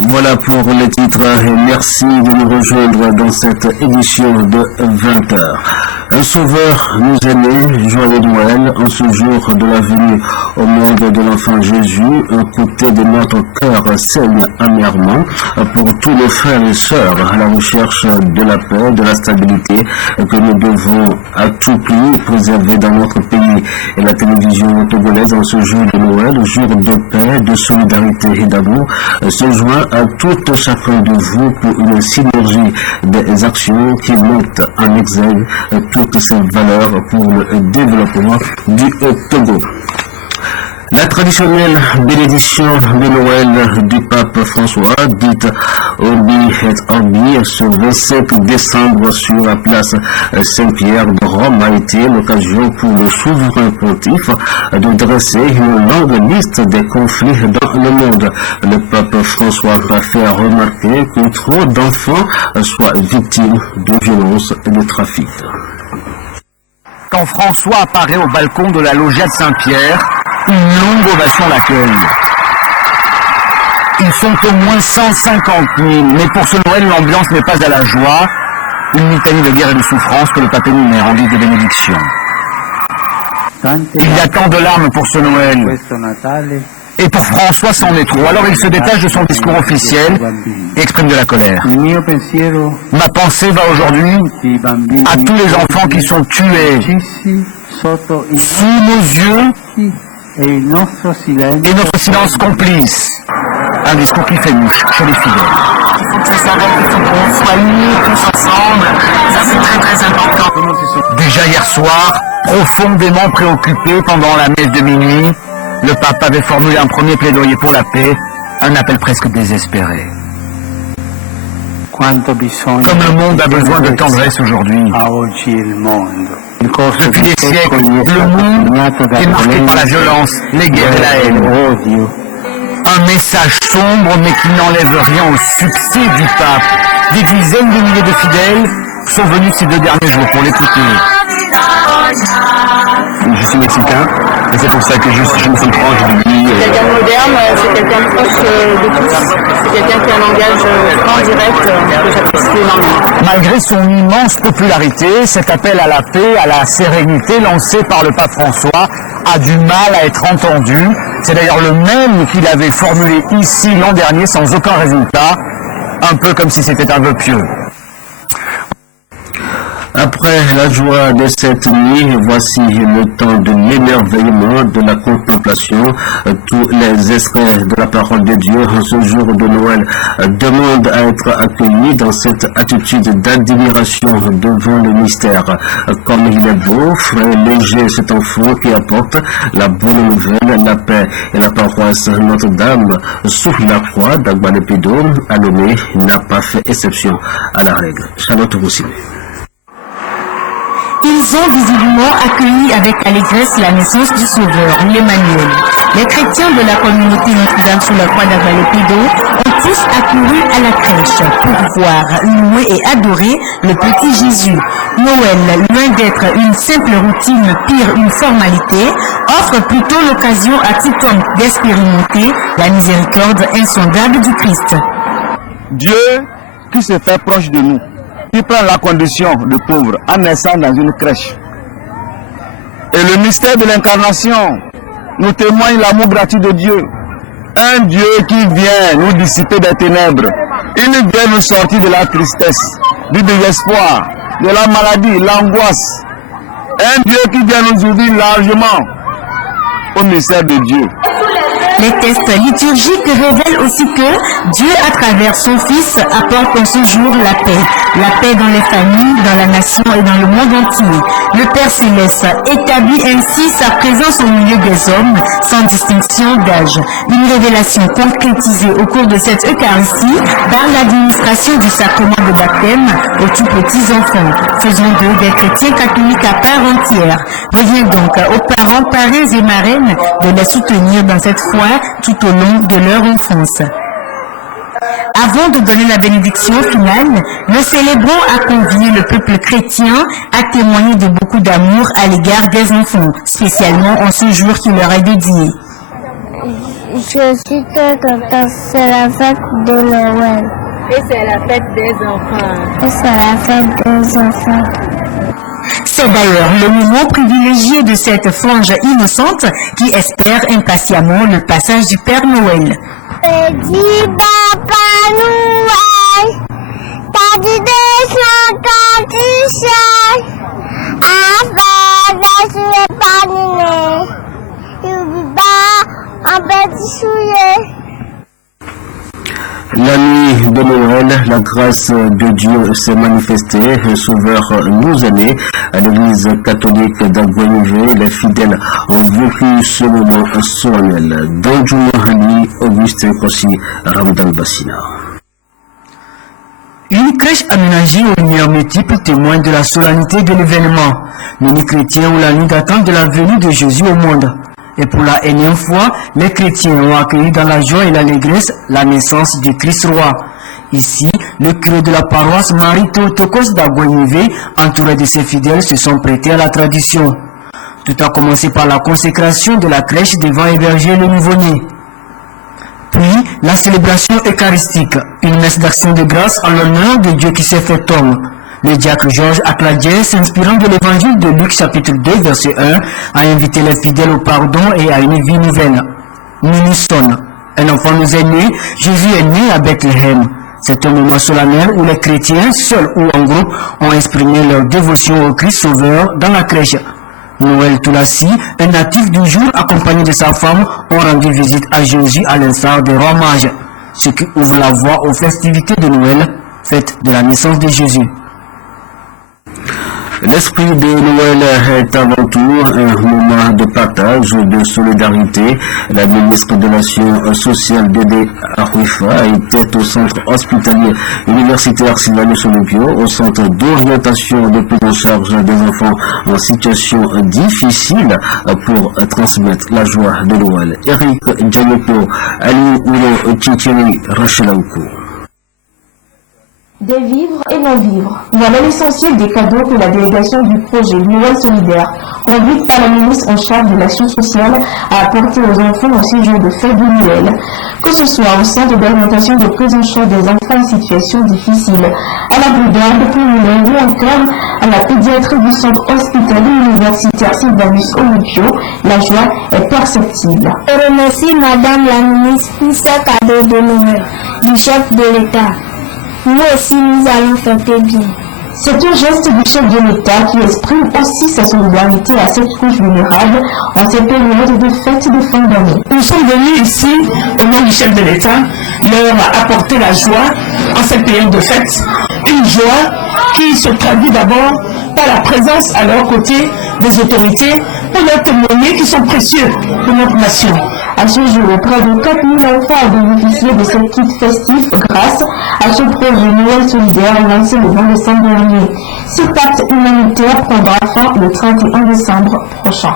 Voilà pour les titres et merci de nous rejoindre dans cette édition de 20h. Un sauveur nous est né, joyeux Noël, en ce jour de la venue au monde de l'enfant Jésus. Un côté de notre cœur saigne amèrement pour tous nos frères et sœurs à la recherche de la paix, de la stabilité que nous devons à tout prix préserver dans notre pays. Et la télévision togolaise en ce jour de Noël, jour de paix, de solidarité et d'amour, se joint à tout chacun de vous pour une synergie des actions qui mettent en exergue toutes ces valeurs pour le développement du Togo. La traditionnelle bénédiction de Noël du pape François, dite Orbi et Orbi, ce 27 décembre sur la place Saint-Pierre de Rome, a été l'occasion pour le souverain pontife de dresser une longue liste des conflits dans le monde. Le pape François a fait remarquer que trop d'enfants soient victimes de violences et de trafic. Quand François apparaît au balcon de la loggia de Saint-Pierre, une longue ovation l'accueille. Ils sont au moins 150 000, mais pour ce Noël, l'ambiance n'est pas à la joie. Une litanie de guerre et de souffrance que le pape énumère en guise de bénédiction. Il y a tant de larmes pour ce Noël. Et pour François, c'en est trop. Alors il se détache de son discours officiel et exprime de la colère. Ma pensée va aujourd'hui à tous les enfants qui sont tués sous nos yeux et notre silence complice. Un discours qui fait mouche chez les fidèles. Il faut que ça s'arrête, il faut qu'on soit unis tous ensemble. Ça, c'est très très important. Déjà hier soir, profondément préoccupé pendant la messe de minuit, le pape avait formulé un premier plaidoyer pour la paix, un appel presque désespéré. Comme le monde a besoin de tendresse aujourd'hui. Depuis des siècles, le monde est marqué par la violence, les guerres et la haine. Un message sombre mais qui n'enlève rien au succès du pape. Des dizaines de milliers de fidèles sont venus ces 2 derniers jours pour l'écouter. Je suis mexicain et c'est pour ça que je me sens proche de lui. C'est quelqu'un de moderne, c'est quelqu'un de proche de tous, c'est quelqu'un qui a un langage franc, direct, que j'apprécie énormément. Malgré son immense popularité, cet appel à la paix, à la sérénité lancé par le pape François a du mal à être entendu. C'est d'ailleurs le même qu'il avait formulé ici l'an dernier sans aucun résultat, un peu comme si c'était un vœu pieux. Après la joie de cette nuit, voici le temps de l'émerveillement, de la contemplation. Tous les extraits de la parole de Dieu en ce jour de Noël demandent à être accueillis dans cette attitude d'admiration devant le mystère. Comme il est beau, frais, léger cet enfant qui apporte la bonne nouvelle, la paix et la paroisse Notre-Dame sous la croix d'Agbalepédo à Lomé n'a pas fait exception à la règle. Charlotte Roussy. Ils ont visiblement accueilli avec allégresse la naissance du Sauveur, l'Emmanuel. Les chrétiens de la communauté Notre-Dame sous la croix d'Agbalepédo ont tous accouru à la crèche pour voir, louer et adorer le petit Jésus. Noël, loin d'être une simple routine, pire une formalité, offre plutôt l'occasion à tout homme d'expérimenter la miséricorde insondable du Christ. Dieu qui se fait proche de nous, qui prend la condition de pauvre en naissant dans une crèche. Et le mystère de l'incarnation nous témoigne l'amour gratuit de Dieu. Un Dieu qui vient nous dissiper des ténèbres. Il vient nous sortir de la tristesse, du désespoir, de la maladie, l'angoisse. Un Dieu qui vient nous ouvrir largement au mystère de Dieu. Les textes liturgiques révèlent aussi que Dieu, à travers son Fils, apporte en ce jour la paix dans les familles, dans la nation et dans le monde entier. Le Père Céleste établit ainsi sa présence au milieu des hommes, sans distinction d'âge. Une révélation concrétisée au cours de cette Eucharistie par l'administration du sacrement de baptême aux tout petits enfants, faisant d'eux des chrétiens catholiques à part entière. Revient donc aux parents, parrains et marraines de les soutenir dans cette foi tout au long de leur enfance. Avant de donner la bénédiction finale, le célébrant a convié le peuple chrétien à témoigner de beaucoup d'amour à l'égard des enfants, spécialement en ce jour qui leur est dédié. Je suis très contente, c'est la fête de Noël. Et c'est la fête des enfants. Et c'est la fête des enfants. C'est d'ailleurs le moment privilégié de cette frange innocente qui espère impatiemment le passage du Père Noël. Petit Papa Noël, t'as dit descendre quand tu sais, afin d'assurer pas dîner. N'oublie pas un petit soulier. La nuit de Noël, la grâce de Dieu s'est manifestée. Le Sauveur nous est né. À l'église catholique d'Aguayouvé, les fidèles ont vécu ce moment solennel. Dans Djouahani, Augustin Kossi, Ramdan Bassina. Une crèche aménagée aux lumières multiples témoigne de la solennité de l'événement. Les chrétiens ont la nuit d'attente de la venue de Jésus au monde. Et pour la énième fois, les chrétiens ont accueilli dans la joie et l'allégresse la naissance du Christ roi. Ici, le curé de la paroisse Marie-Théotokos d'Aguayouvé, entouré de ses fidèles, se sont prêtés à la tradition. Tout a commencé par la consécration de la crèche devant héberger le nouveau-né. Puis, la célébration eucharistique, une messe d'action de grâce en l'honneur de Dieu qui s'est fait homme. Le diacre Georges Akladje, s'inspirant de l'évangile de Luc chapitre 2 verset 1, a invité les fidèles au pardon et à une vie nouvelle. Minusson, un enfant nous est né, Jésus est né à Bethléem. C'est un moment solennel où les chrétiens, seuls ou en groupe, ont exprimé leur dévotion au Christ Sauveur dans la crèche. Noël Toulassi, un natif du jour accompagné de sa femme, ont rendu visite à Jésus à l'instar des rois mages, ce qui ouvre la voie aux festivités de Noël, fête de la naissance de Jésus. L'esprit de Noël est avant tout un moment de partage, de solidarité. La ministre de l'Action sociale Dédé Arouifa était au centre hospitalier universitaire Sylvanus Solopio, au centre d'orientation de prise en charge des enfants en situation difficile pour transmettre la joie de Noël. Eric Djanoko, Ali Oulo Tchitchiri, Rachel Aoukou. Des vivres et non-vivres. Voilà l'essentiel des cadeaux que la délégation du projet Noël Solidaire, conduite par la ministre en charge de l'action sociale, a apporté aux enfants au séjour de fête de Noël. Que ce soit au centre d'orientation de prise en charge des enfants en situation difficile, à la brigade pulmonaire ou encore à la pédiatrie du centre hospitalier universitaire Sylvanus Solopio, la joie est perceptible. Je remercie Madame la ministre pour ce cadeau de Noël du chef de l'État. Nous aussi, nous allons fêter bien. C'est un geste du chef de l'État qui exprime aussi sa solidarité à cette couche vulnérable en cette période de fête de fin d'année. Nous sommes venus ici, au nom du chef de l'État, leur apporter la joie en cette période de fête. Une joie qui se traduit d'abord par la présence à leur côté des autorités pour leur témoigner qui sont précieux pour notre nation. À ce jour, près de 4000 enfants ont bénéficié de cette kit festif grâce à ce projet Noël Solidaire lancé le 20 décembre dernier. Cet acte humanitaire prendra fin le 31 décembre prochain.